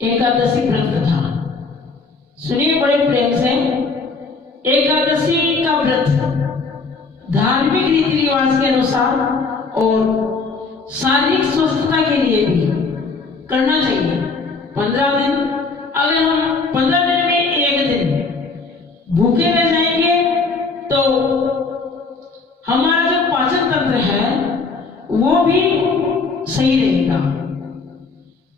एकादशी व्रत कथा सुनिए बड़े प्रेम से। एकादशी का व्रत धार्मिक रीति रिवाज के अनुसार और शारीरिक स्वस्थता के लिए भी करना चाहिए। 15 दिन, अगर हम 15 दिन में एक दिन भूखे रह जाएंगे तो हमारा जो पाचन तंत्र है वो भी सही रहेगा।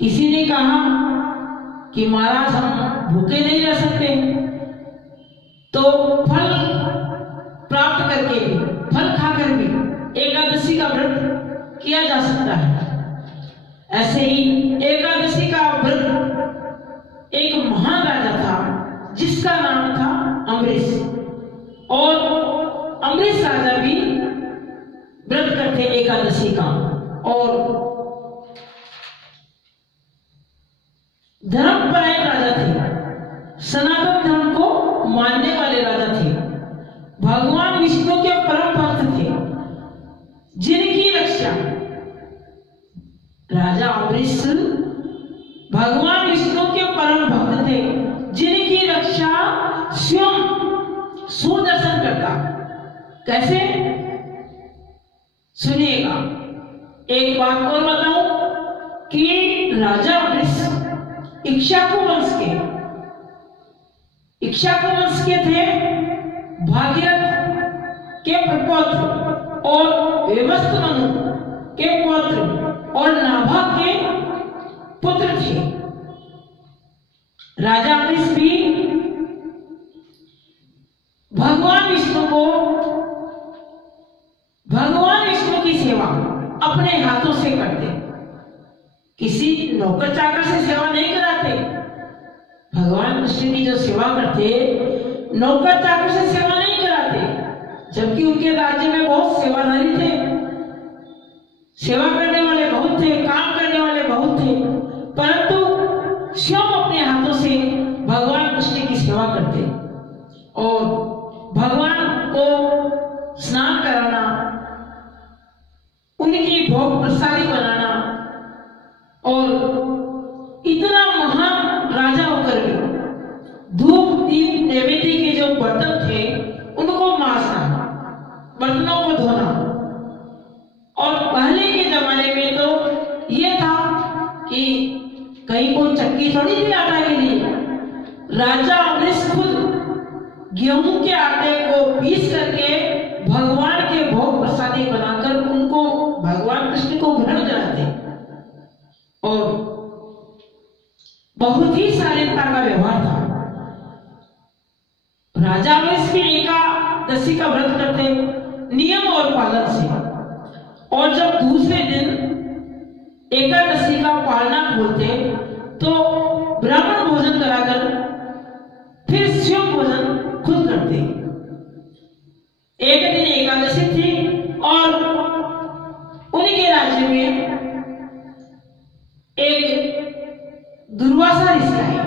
किसी ने कहा कि महाराज हम भूखे नहीं रह सकते, तो फल प्राप्त करके भी, फल खाकर भी एकादशी का व्रत किया जा सकता है। ऐसे ही एकादशी का व्रत एक महान राजा था जिसका नाम था अम्बरीश, और अम्बरीश राजा भी व्रत करते एकादशी का, और धर्मपरायण राजा थे, सनातन धर्म को मानने वाले राजा थे, भगवान विष्णु के परम भक्त थे, जिनकी रक्षा राजा अम्बरीश भगवान विष्णु के परम भक्त थे, जिनकी रक्षा स्वयं सुदर्शन करता। कैसे? सुनिएगा। एक बात और बताऊं कि राजा अम्बरीश इक्ष्वाकु वंश के थे, भागीरथ के प्रपौत्र और वेवस्थ मनु के पौत्र और नाभा के पुत्र थे। राजा अम्बरीश भी भगवान विष्णु की सेवा अपने हाथों से करते, किसी नौकर चाकर से सेवा नहीं कराते। भगवान कृष्ण की जो सेवा करते नौकर चाकर से सेवा नहीं कराते, जबकि उनके राज्य में बहुत सेवाधारी थे, सेवा करने वाले बहुत थे, काम करने वाले बहुत थे, परंतु स्वयं अपने हाथों से भगवान कृष्ण की सेवा करते और भगवान को स्नान कराना, उनकी भोग प्रसादी बनाना, और इतना महान राजा होकर भी धूप दीप नैवेद्य के जो बर्तन थे उनको मांजना, बर्तनों को धोना। और पहले के जमाने में तो ये था कि कहीं कोई चक्की थोड़ी थी आटा के लिए। राजा अम्बरीश खुद गेहूं के आटे को पीस करके भगवान के भोग प्रसादी बनाकर उनको भगवान कृष्ण को ग्रहण कराते, और बहुत ही शालीनता का व्यवहार था। राजा अम्बरीश भी एकादशी का व्रत करते नियम और पालन से, और जब दूसरे दिन एकादशी का पालना खोलते तो ब्राह्मण भोजन कराकर फिर स्वयं भोजन खुद करते। एक दिन एकादशी थी और उनके राज्य में एक दुर्वासा ऋषि आए,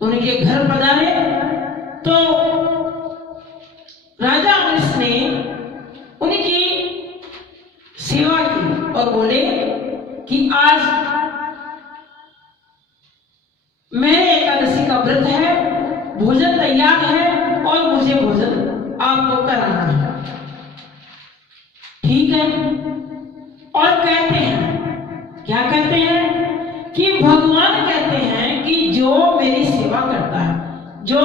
उनके घर पधारे तो राजा अम्बरीश ने उनकी सेवा की और बोले कि आज मेरे एकादशी का व्रत है, भोजन तैयार है और मुझे भोजन आपको कराना है। ठीक है। और कहते हैं, क्या कहते हैं कि भगवान कहते हैं कि जो मेरी सेवा करता है, जो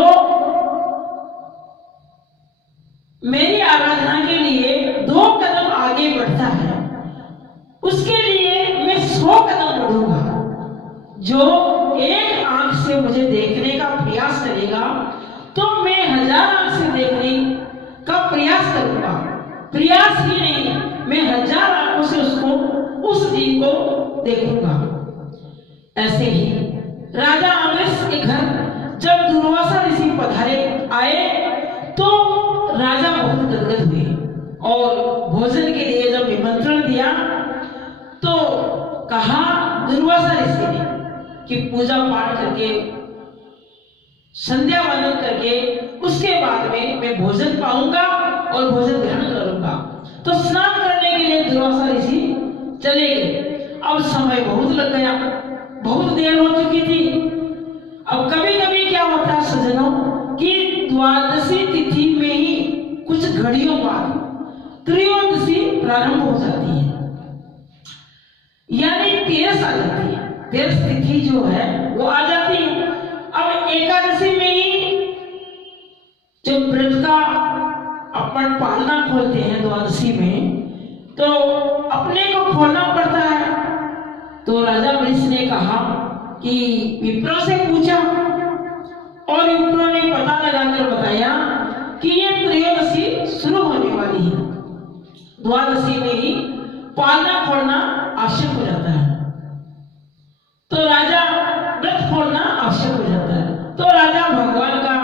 मेरी आराधना के लिए 2 कदम आगे बढ़ता है, उसके लिए मैं 100 कदम बढ़ूंगा। जो एक आंख से मुझे देखने का प्रयास करेगा तो मैं 1000 आंख से देखने का प्रयास करूंगा। प्रयास ही नहीं, मैं 1000 आंखों से उसको, उस दिन को देखूंगा। ऐसे ही राजा अम्बरीश के घर जब दुर्वासा ऋषि पधारे आए तो राजा बहुत गदगद हुए और भोजन के लिए जब निमंत्रण दिया तो कहा दुर्वासा ऋषि ने कि पूजा पाठ करके, संध्या वंदन करके उसके बाद में मैं भोजन पाऊंगा और भोजन ग्रहण करूंगा। तो स्नान करने के लिए दुर्वासा ऋषि चले गए। अब समय बहुत लग गया, बहुत देर हो घड़ियों बाद त्रयोदशी प्रारंभ हो जाती है, यानी 13 आ जाती है, 13 तिथि जो है वो आ जाती है। अब एकादशी में ही जो व्रत का अपन पालना खोलते हैं द्वादशी में, तो अपने को खोलना पड़ता है। तो राजा वृष ने कहा कि विप्रों से पूछा, और विप्रों ने पता लगाकर बताया कि ये त्रयोदशी शुरू होने वाली है, द्वादशी में ही पालना खोलना आवश्यक हो जाता है। तो राजा व्रत खोलना आवश्यक हो जाता है। तो राजा भगवान का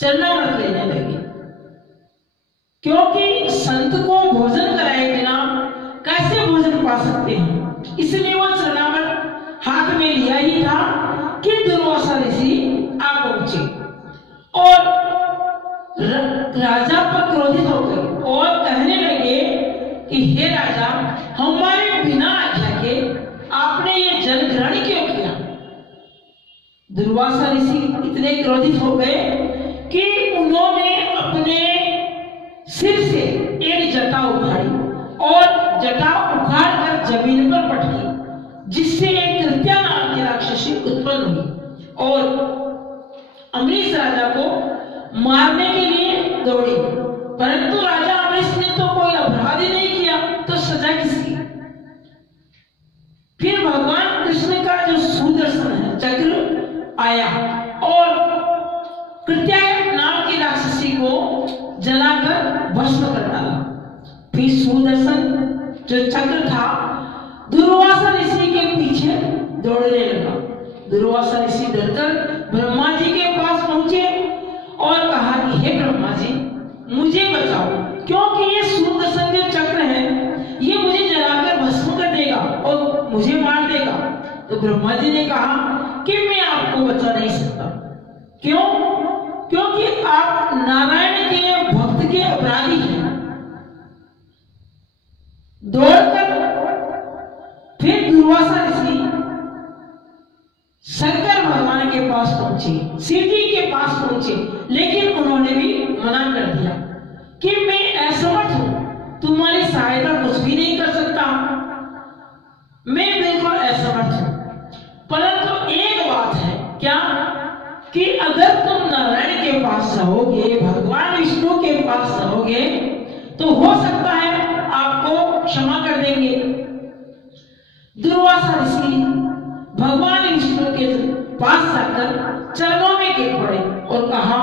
चरणामृत लेने लगे, क्योंकि संत को भोजन कराए बिना कैसे भोजन पा सकते हैं, इसलिए वो चरणामृत हाथ में लिया ही था कि दुर्वासा ऋषि आ पहुंचे और राजा पर क्रोधित हो गए और कहने लगे कि हे राजा, हमारे बिना आज्ञा के आपने ये जल ग्रहण क्यों किया। दुर्वासा ऋषि इतने क्रोधित हो गए कि उन्होंने अपने सिर से एक जटा उखाड़ी और जटा उखाड़ कर जमीन पर पटकी, जिससे एक कृत्या नाम की राक्षसी उत्पन्न हुई और अमरीश राजा को मारने के लिए दौड़ी। परंतु राजा अमरीश ने तो कोई अपराध ही नहीं किया, तो सजा किसकी। फिर भगवान कृष्ण का जो सुदर्शन है चक्र आया और कृत्या नाम की राक्षसी को जलाकर भस्म कर डाला। फिर सुदर्शन जो चक्र था दुर्वासा ऋषि के पीछे दौड़ने लगा। दुर्वासा ऋषि डरकर ब्रह्मा जी के पास पहुंचे और कहा कि हे ब्रह्मा जी, मुझे बचाओ, क्योंकि ये सुदर्शन जो चक्र है ये मुझे जलाकर भस्म कर देगा और मुझे मार देगा। तो ब्रह्मा जी ने कहा कि मैं आपको बचा नहीं सकता। क्यों? क्योंकि आप नारायण के भक्त के अपराधी हैं। दौड़कर फिर दुर्वासा ऋषि शंकर भगवान के पास पहुंचे, शिव जी के पास पहुंचे, लेकिन उन्होंने भी मना कर दिया कि मैं असमर्थ हूं, तुम्हारी सहायता कुछ भी नहीं कर सकता, मैं बिल्कुल असमर्थ हूं। परंतु एक बात है, क्या कि अगर तुम नारायण के पास जाओगे, भगवान विष्णु के पास जाओगे, तो हो सकता है आपको क्षमा कर देंगे। दुर्वासा ऋषि भगवान विष्णु के पास जाकर चरणों में गिर पड़े और कहा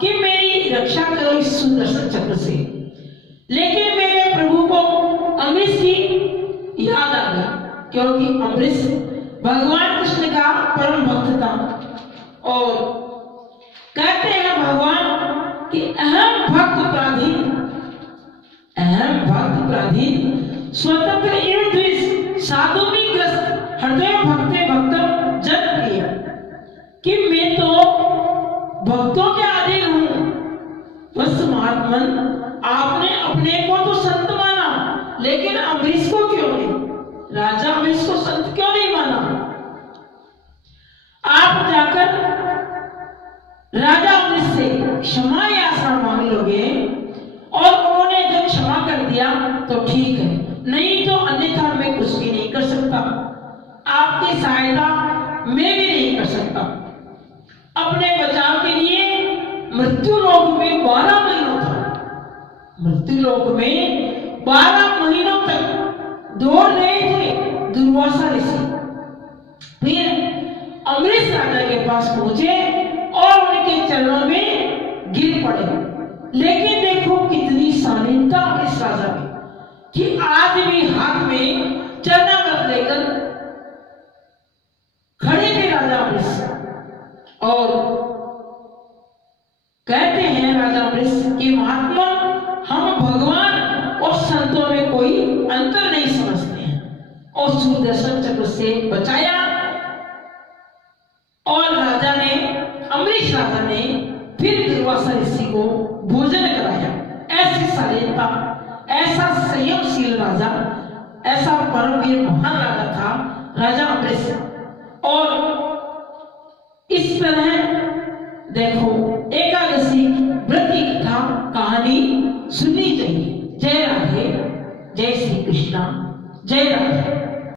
कि मेरी रक्षा करो इस सुदर्शन चक्र से। लेकिन मेरे प्रभु को अमरीश की याद आ गई, क्योंकि अमरीश भगवान कृष्ण का परम भक्त था और कहते हैं भगवान कि अहम भक्त प्राधीन स्वतंत्र एवं द्वेष साधु में ग्रस्त हृदय भक्ते भक्तम जन प्रिय, कि मैं तो भक्तों के अधीन हूं। बस महात्मन, आपने अपने को तो संत माना, लेकिन अमरीश को क्यों नहीं, राजा अमरीश को संत क्यों नहीं माना। आप जाकर राजा अमरीश से क्षमा याचना मांग लोगे और उन्होंने जब क्षमा कर दिया तो ठीक है, नहीं तो अन्यथा मैं कुछ भी नहीं कर सकता, आपकी सहायता मैं भी नहीं कर सकता। अपने बचाव के लिए मृत्यु लोक में 12 महीनों तक, मृत्यु लोक में 12 महीनों तक दौड़ रहे थे दुर्वासा ऋषि। फिर अमरीश राजा के पास पहुंचे और उनके चरणों में गिर पड़े। लेकिन देखो कितनी शालीनता अमरीश राजा में, कि आज भी हाथ में चरणामृत लेकर खड़े थे राजा अमरीश। और कहते हैं राजा अमरीश कि महात्मा, हम भगवान और संतों में कोई अंतर नहीं समझते हैं, और सुदर्शन चक्र से बचाया। और राजा ने, अमरीश राजा ने फिर दुर्वासा ऋषि को भोजन कराया। ऐसी शालीनता, ऐसा संयमशील राजा, ऐसा परमवीर महान राजा था राजा अमरीश। और इस तरह देखो एकादशी व्रत की कथा कहानी कहानी सुननी चाहिए। जय राधे, जय श्री कृष्णा, जय राधे।